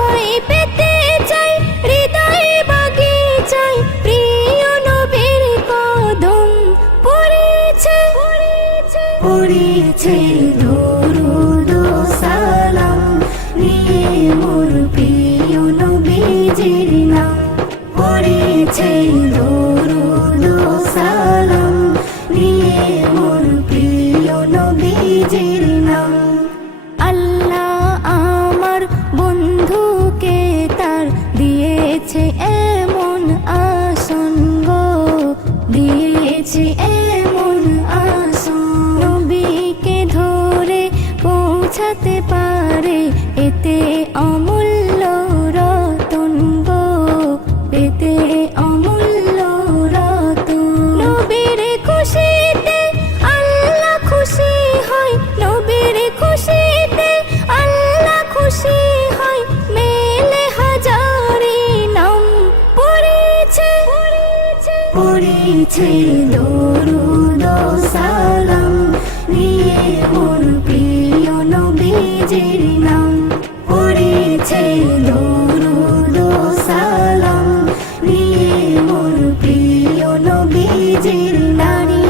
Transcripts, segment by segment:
সবাই পেতে চাই হৃদয় বাগিচায় প্রিয় নবীর কদম পড়েছে পড়েছে দরুদ ও সালাম নিয়ে মোর প্রিয় নবীজির নাম পড়েছে দরুদ ও সালাম নিয়ে মোর প্রিয় নবীজির নাম। আল্লাহ আমার বন্ধুকে তার দিয়েছে এমন আসন গো, দিয়েছে এমন আসন, নবীকে ধরে পৌঁছাতে পারে এতে অমূল্য রতন গো, এতে অমূল্য রতন। নবীর খুশিতে আল্লাহ খুশি হয়, নবীর খুশিতে আল্লাহ খুশি হয়, মেলে হাজারি নাম পড়েছে পড়েছে দরুদ ও সালাম নিয়ে মোর প্রিয় নবীজির নাম পড়েছে দরুদ ও সালাম নিয়ে মোর প্রিয় নবীজির নারী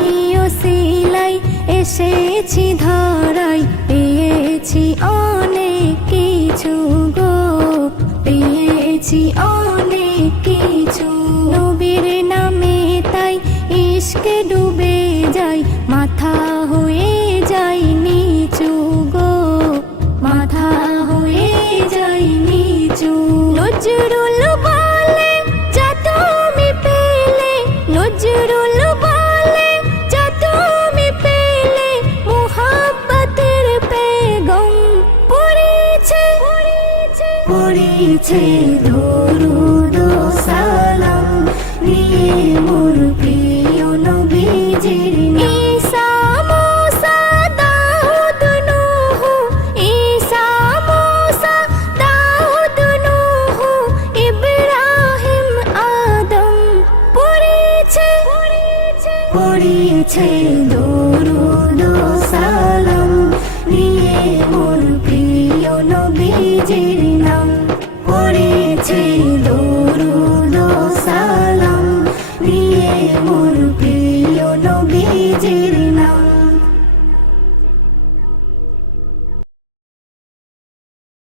ওসিলাই এসেছি ধরাই পেয়েছি অনেক কিছু গো, পেয়েছি অনেক কিছু, নবীর নামে তাই ইশকে ডুবে যাই, মাথা হয়ে যাই নিচু গো, মাথা হয়ে যাই নিচু। নজরুল বলে যা তুমি পেলে, নজরুল বলে যা তুমি পেলে, মুহাব্বতের পেগম পড়েছে পড়েছে দরুদ ও সালাম নিয়ে মোর প্রিয় নবীজির নাম। ঈসা মুসা দাউদ নূহ, ঈসা মুসা দাউদ নূহ, ইব্রাহিম আদম পড়েছে পড়েছে দরুদ ও সালাম নিয়ে মোর প্রিয় নবীজির নাম পড়েছে দরুদ